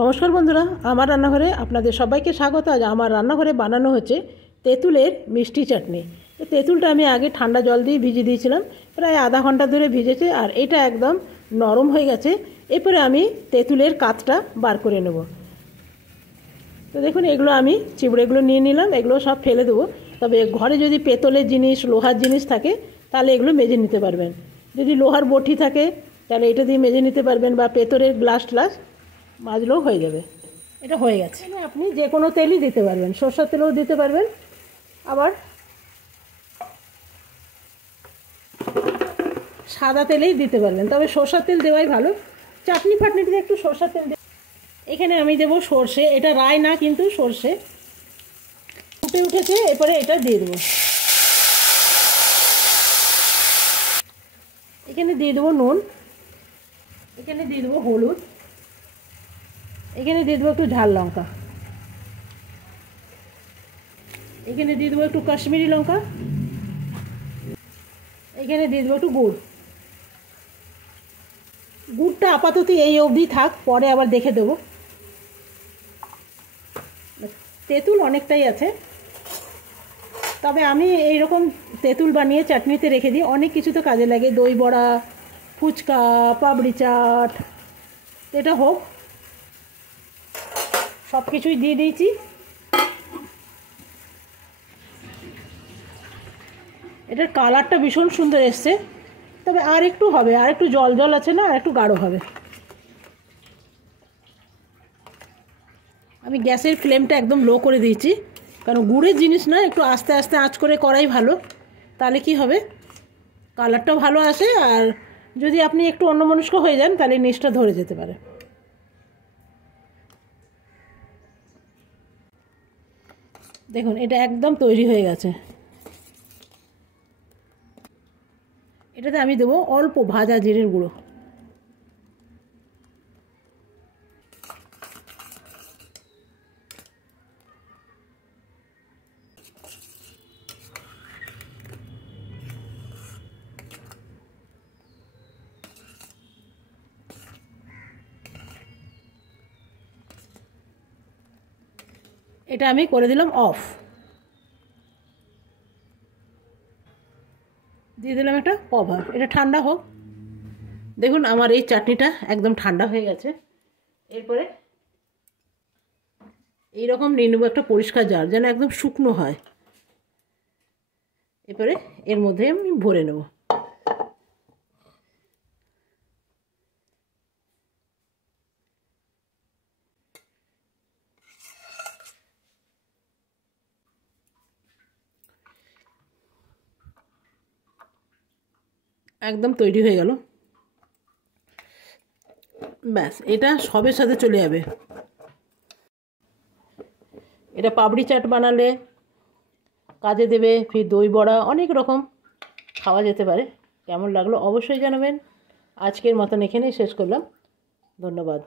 নমস্কার বন্ধুরা, আমার রান্নাঘরে আপনাদের সবাইকে স্বাগত। আজ আমার রান্নাঘরে বানানো হচ্ছে তেঁতুলের মিষ্টি চাটনি। তো তেঁতুলটা আমি আগে ঠান্ডা জল দিয়ে ভিজিয়ে দিয়েছিলাম, প্রায় আধা ঘন্টা ধরে ভিজেছে আর এটা একদম নরম হয়ে গেছে। এরপরে আমি তেঁতুলের কাতটা বার করে নেব। তো দেখুন, এগুলো আমি চিবড়েগুলো নিয়ে নিলাম, এগুলো সব ফেলে দেবো। তবে ঘরে যদি পেতলের জিনিস, লোহার জিনিস থাকে তাহলে এগুলো মেজে নিতে পারবেন। যদি লোহার বটি থাকে তাহলে এটা দিয়ে মেজে নিতে পারবেন, বা পেতলের গ্লাস মাজলেও হয়ে যাবে। এটা হয়ে গেছে। আপনি যে কোনো তেলই দিতে পারবেন, সরষের তেলও দিতে পারবেন, আবার সাদা তেলেই দিতে পারবেন। তবে সরষের তেল দেওয়াই ভালো, চাটনি ফাটনিতে একটু সরষের তেল। এখানে আমি দেবো সর্ষে, এটা রাই না কিন্তু সর্ষে। ফুটে উঠেছে, এরপরে এটা দিয়ে দেবো। এখানে দিয়ে দেবো নুন, এখানে দিয়ে দেবো হলুদ, এখানে দিয়ে দেবো একটু ঝাল লঙ্কা, এখানে দিয়ে দেবো একটু কাশ্মীরি লঙ্কা, এখানে দিয়ে দেবো একটু গুড়। গুড়টা আপাতত এই অবধি থাক, পরে আবার দেখে দেবো। তেঁতুল অনেকটাই আছে, তবে আমি এইরকম তেঁতুল বানিয়ে চাটনিতে রেখে দিই, অনেক কিছু তো কাজে লাগে। দই বড়া, ফুচকা, পাপড়ি চাট, এটা হোক, সব কিছুই দিয়ে দিয়েছি। এটার কালারটা ভীষণ সুন্দর এসছে, তবে আর একটু হবে, আর একটু জল জল আছে না, আর একটু গাঢ় হবে। আমি গ্যাসের ফ্লেমটা একদম লো করে দিয়েছি, কারণ গুড়ের জিনিস না, একটু আস্তে আস্তে আঁচ করে করাই ভালো। তাহলে কি হবে, কালারটাও ভালো আসে, আর যদি আপনি একটু অন্যমনস্ক হয়ে যান তাহলে নিচটা ধরে যেতে পারে। দেখুন, এটা একদম তৈরি হয়ে গেছে। এটাতে আমি দেবো অল্প ভাজা জিরের গুঁড়ো। এটা আমি করে দিলাম অফ, দিয়ে দিলাম একটা কভার। এটা ঠান্ডা হোক। দেখুন, আমার এই চাটনিটা একদম ঠান্ডা হয়ে গেছে। এরপরে এইরকম নিয়ে নেবো একটা পরিষ্কার জার, যেন একদম শুকনো হয়। এরপরে এর মধ্যে আমি ভরে নেব। একদম তৈরি হয়ে গেল, ব্যাস। এটা সবের সাথে চলে যাবে। এটা পাপড়ি চাট বানালে কাজে দেবে, ফির দই বড়া, অনেক রকম খাওয়া যেতে পারে। কেমন লাগলো অবশ্যই জানাবেন। আজকের মতন এখানেই শেষ করলাম, ধন্যবাদ।